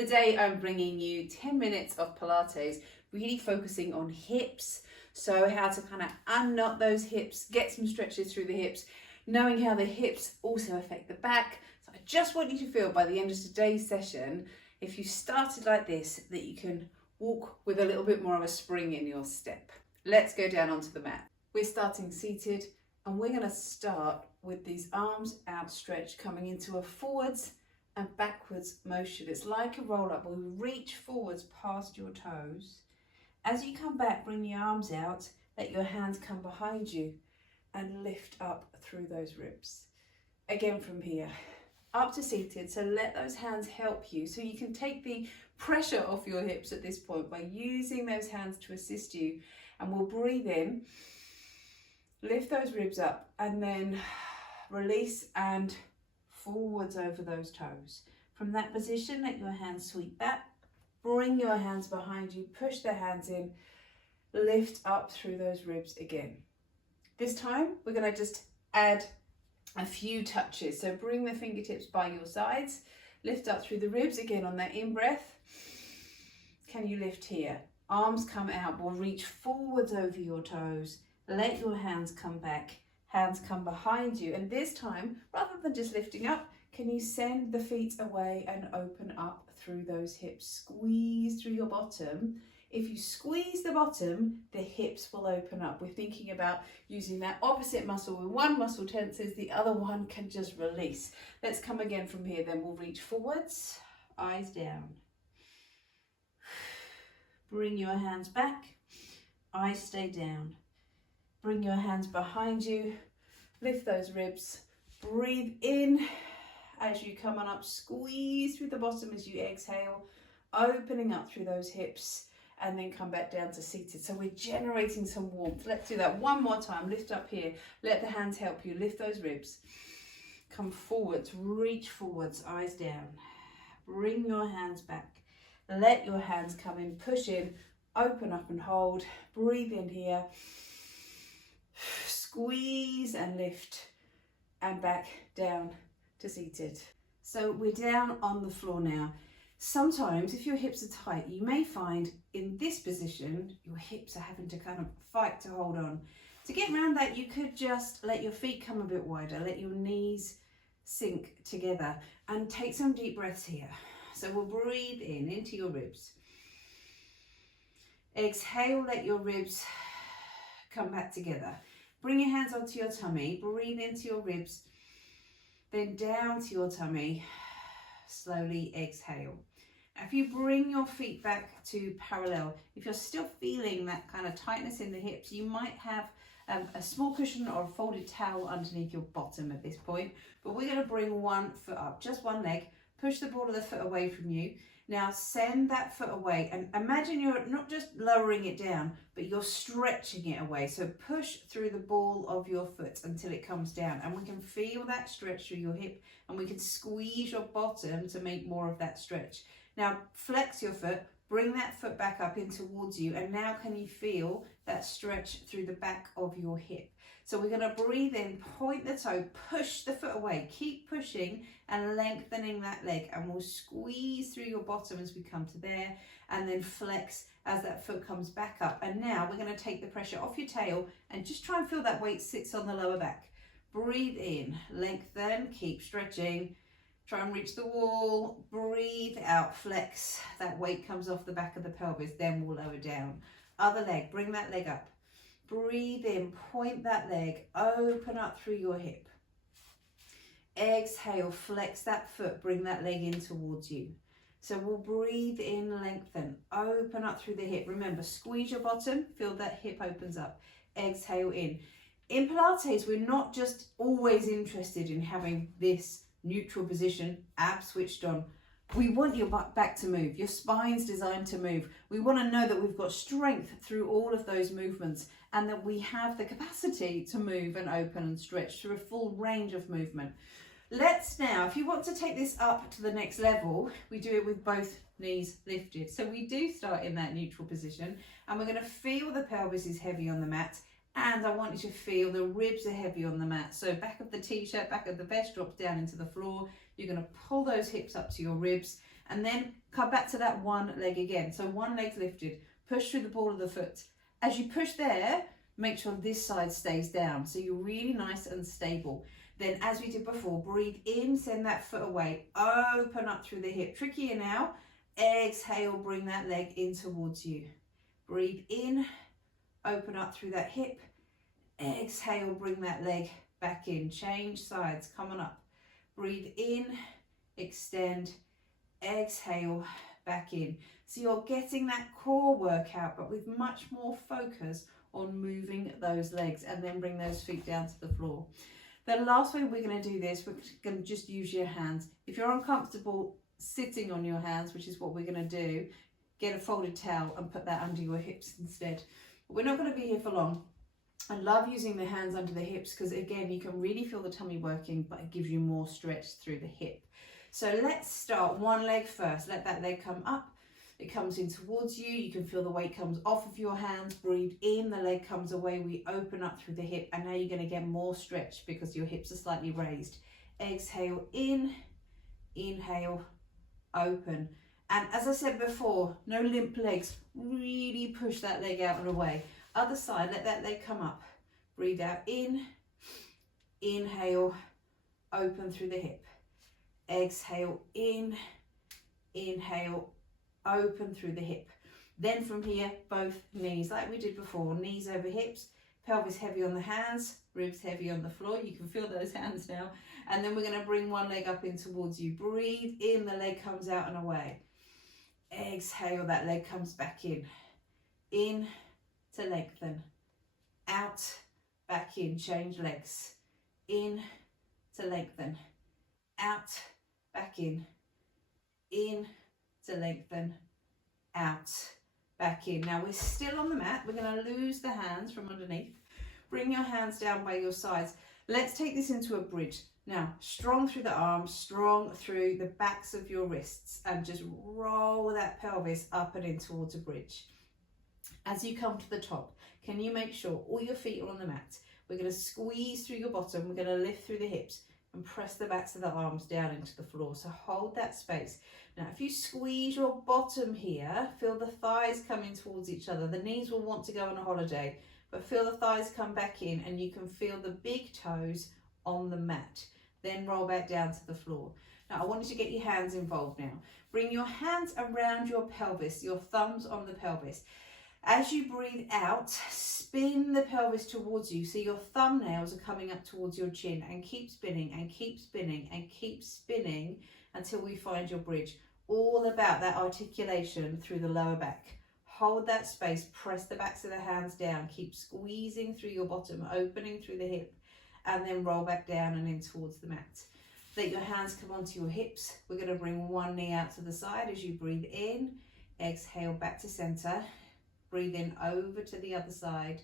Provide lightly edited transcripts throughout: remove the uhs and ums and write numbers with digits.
Today I'm bringing you 10 minutes of Pilates, really focusing on hips. So how to kind of unknot those hips, get some stretches through the hips, knowing how the hips also affect the back. So I just want you to feel by the end of today's session, if you started like this, that you can walk with a little bit more of a spring in your step. Let's go down onto the mat. We're starting seated and we're going to start with these arms outstretched, coming into a forwards and backwards motion. It's like a roll up where we reach forwards past your toes. As you come back, bring the arms out, let your hands come behind you and lift up through those ribs. Again from here, up to seated. So let those hands help you so you can take the pressure off your hips at this point by using those hands to assist you. And we'll breathe in, lift those ribs up and then release and forwards over those toes. From that position, let your hands sweep back, bring your hands behind you, push the hands in, lift up through those ribs again. This time, we're going to just add a few touches. So bring the fingertips by your sides, lift up through the ribs again on that in-breath. Can you lift here? Arms come out, we'll reach forwards over your toes, let your hands come back. Hands come behind you, and this time, rather than just lifting up, can you send the feet away and open up through those hips? Squeeze through your bottom. If you squeeze the bottom, the hips will open up. We're thinking about using that opposite muscle. When one muscle tenses, the other one can just release. Let's come again from here. Then we'll reach forwards, eyes down. Bring your hands back, eyes stay down. Bring your hands behind you, lift those ribs, breathe in as you come on up, squeeze through the bottom as you exhale, opening up through those hips, and then come back down to seated. So we're generating some warmth. Let's do that one more time. Lift up here, let the hands help you, lift those ribs, come forwards, reach forwards, eyes down, bring your hands back, let your hands come in, push in, open up and hold, breathe in here, squeeze and lift and back down to seated. So we're down on the floor now. Sometimes if your hips are tight, you may find in this position, your hips are having to kind of fight to hold on. To get around that, you could just let your feet come a bit wider, let your knees sink together and take some deep breaths here. So we'll breathe in into your ribs. Exhale, let your ribs come back together. Bring your hands onto your tummy, breathe into your ribs, then down to your tummy, slowly exhale. If you bring your feet back to parallel, if you're still feeling that kind of tightness in the hips, you might have a small cushion or a folded towel underneath your bottom at this point, but we're going to bring one foot up, just one leg, push the ball of the foot away from you. Now send that foot away and imagine you're not just lowering it down, but you're stretching it away. So push through the ball of your foot until it comes down and we can feel that stretch through your hip and we can squeeze your bottom to make more of that stretch. Now flex your foot, bring that foot back up in towards you and now can you feel that stretch through the back of your hip? So we're going to breathe in, point the toe, push the foot away, keep pushing and lengthening that leg and we'll squeeze through your bottom as we come to there and then flex as that foot comes back up. And now we're going to take the pressure off your tail and just try and feel that weight sits on the lower back. Breathe in, lengthen, keep stretching, try and reach the wall, breathe out, flex, that weight comes off the back of the pelvis, then we'll lower down. Other leg, bring that leg up. Breathe in, point that leg, open up through your hip. Exhale, flex that foot, bring that leg in towards you. So we'll breathe in, lengthen, open up through the hip. Remember, squeeze your bottom, feel that hip opens up. Exhale in. In Pilates, we're not just always interested in having this neutral position, abs switched on. We want your back to move. Your spine's designed to move. We want to know that we've got strength through all of those movements and that we have the capacity to move and open and stretch through a full range of movement. Let's now, if you want to take this up to the next level, we do it with both knees lifted. So we do start in that neutral position and we're going to feel the pelvis is heavy on the mat and I want you to feel the ribs are heavy on the mat. So back of the t-shirt, back of the vest drops down into the floor. You're going to pull those hips up to your ribs And then come back to that one leg again. So one leg's lifted, push through the ball of the foot. As you push there, make sure this side stays down. So you're really nice and stable. Then as we did before, breathe in, send that foot away, open up through the hip. Trickier now. Exhale, bring that leg in towards you. Breathe in, open up through that hip. Exhale, bring that leg back in. Change sides, come on up. Breathe in, extend, exhale, back in. So you're getting that core workout, but with much more focus on moving those legs, and then bring those feet down to the floor. The last way we're going to do this, we're going to just use your hands. If you're uncomfortable sitting on your hands, which is what we're going to do, get a folded towel and put that under your hips instead. But we're not going to be here for long. I love using the hands under the hips because, again, you can really feel the tummy working, but it gives you more stretch through the hip. So let's start one leg first. Let that leg come up. It comes in towards you. You can feel the weight comes off of your hands. Breathe in, the leg comes away. We open up through the hip, and now you're going to get more stretch because your hips are slightly raised. Exhale in, inhale, open. And as I said before, no limp legs. Really push that leg out and away. Other side, let that leg come up. Breathe out in, inhale, open through the hip. Exhale in, inhale, open through the hip. Then from here, both knees, like we did before, knees over hips, pelvis heavy on the hands, ribs heavy on the floor. You can feel those hands now. And then we're going to bring one leg up in towards you. Breathe in, the leg comes out and away. Exhale, that leg comes back in. In to lengthen. Out, back in, change legs. In to lengthen. Out, back in to lengthen, out, back in. Now we're still on the mat. We're going to lose the hands from underneath. Bring your hands down by your sides. Let's take this into a bridge. Now, strong through the arms, strong through the backs of your wrists, and just roll that pelvis up and in towards a bridge. As you come to the top, can you make sure all your feet are on the mat? We're going to squeeze through your bottom. We're going to lift through the hips and press the backs of the arms down into the floor. So hold that space. Now, if you squeeze your bottom here, feel the thighs coming towards each other. The knees will want to go on a holiday, but feel the thighs come back in, and you can feel the big toes on the mat. Then roll back down to the floor. Now, I want you to get your hands involved now. Bring your hands around your pelvis, your thumbs on the pelvis. As you breathe out, spin the pelvis towards you so your thumbnails are coming up towards your chin, and keep spinning and keep spinning and keep spinning until we find your bridge. All about that articulation through the lower back. Hold that space, press the backs of the hands down, keep squeezing through your bottom, opening through the hip, and then roll back down and in towards the mat. Let your hands come onto your hips. We're going to bring one knee out to the side as you breathe in. Exhale back to center. Breathe in over to the other side.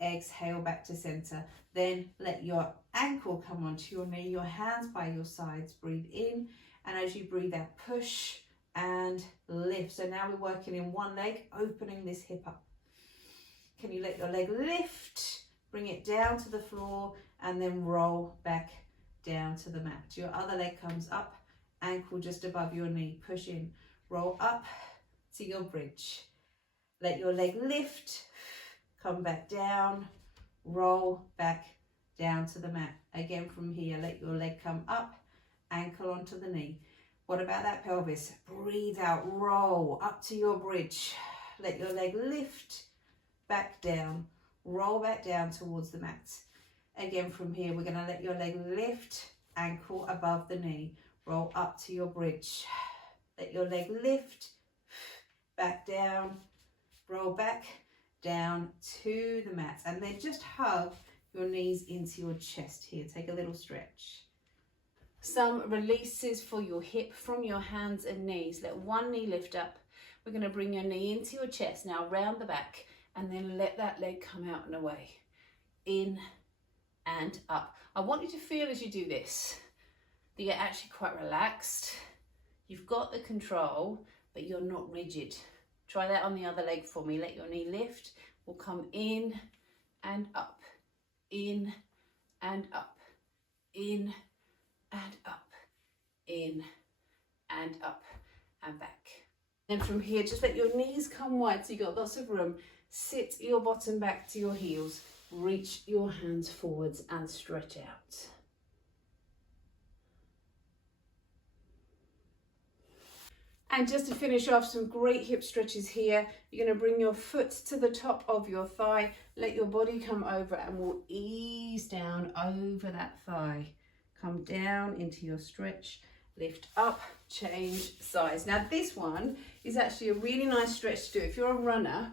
Exhale back to center. Then let your ankle come onto your knee, your hands by your sides. Breathe in, and as you breathe out, push and lift. So now we're working in one leg, opening this hip up. Can you let your leg lift? Bring it down to the floor and then roll back down to the mat. Your other leg comes up, ankle just above your knee. Push in, roll up to your bridge. Let your leg lift, come back down, roll back down to the mat. Again from here, let your leg come up, ankle onto the knee. What about that pelvis? Breathe out, roll up to your bridge. Let your leg lift, back down, roll back down towards the mat. Again from here, we're going to let your leg lift, ankle above the knee. Roll up to your bridge. Let your leg lift, back down, roll back down to the mat, and then just hug your knees into your chest here. Take a little stretch. Some releases for your hip from your hands and knees. Let one knee lift up. We're going to bring your knee into your chest now, round the back, and then let that leg come out and away. In and up. I want you to feel as you do this that you're actually quite relaxed. You've got the control, but you're not rigid. Try that on the other leg for me. Let your knee lift. We'll come in and up, in and up, in and up, in and up. and back. And from here, just let your knees come wide so you've got lots of room. Sit your bottom back to your heels. Reach your hands forwards and stretch out. And just to finish off, some great hip stretches here. You're going to bring your foot to the top of your thigh. Let your body come over and we'll ease down over that thigh. Come down into your stretch. Lift up, change sides. Now this one is actually a really nice stretch to do. If you're a runner,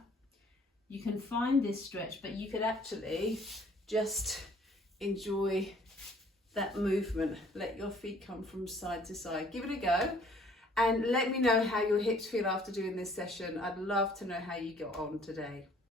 you can find this stretch, but you could actually just enjoy that movement. Let your feet come from side to side. Give it a go and let me know how your hips feel after doing this session. I'd love to know how you got on today.